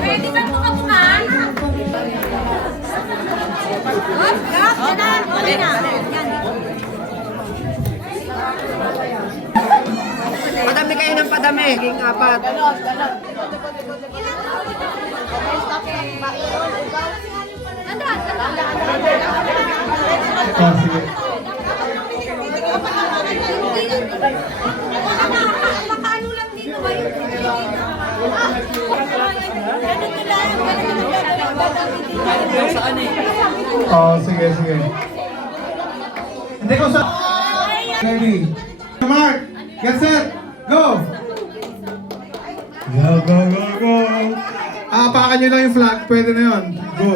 Pwede ba makabukan? Padami kayo ng padami. Higing apat. Oh, sige, sige. Hindi ko sa... Ready. Mark, get set, go! Go, go, go, go! Apakan nyo lang yung flag, pwede na yun. Go.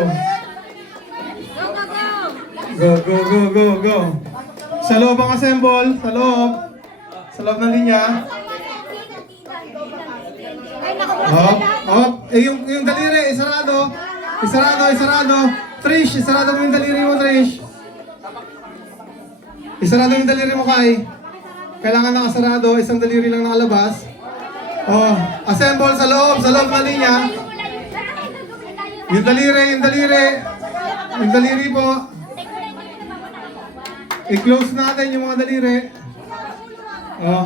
Go, go, go, go, go. Sa loob ang assemble, sa loob. Sa loob ng linya. Hop, hop. Eh, yung daliri, isarado. Isarado, isarado. Trish, isarado mo yung daliri mo, Trish. Isarado yung daliri mo, Kai. Kailangan nakasarado, isang daliri lang nakalabas. Oh, assemble sa loob ng linya. Yung daliri, yung daliri. Yung daliri po. I-close natin yung mga daliri. Oh.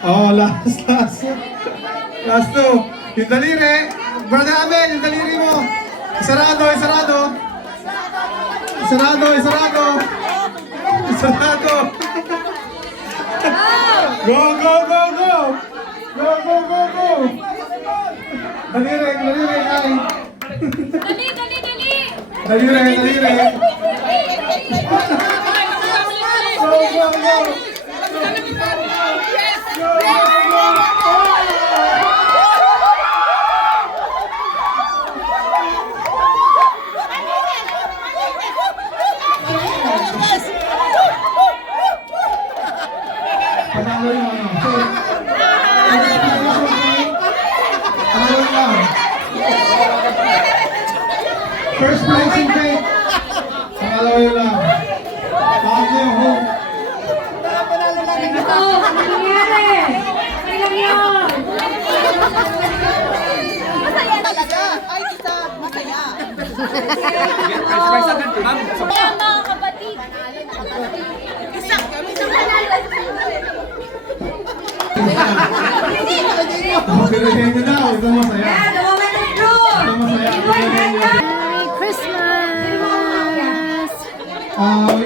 Oh, last. Last two. Yung daliri. Brother Abel, yung daliri mo. Isarado, isarado. Isarado, isarado. Isarado. Go, go, go, go. Go, go, go, go. Daliri, daliri, ay. Dali! Daliri, daliri. Go, go, go. Panalo yung ano. Panalo lang. First place in fate. Panalo yun lang. Bakit yung hope? Kaya mga kapatid. Pinagay nyo na. Ito masaya. Ito masaya. Merry Christmas! Ah,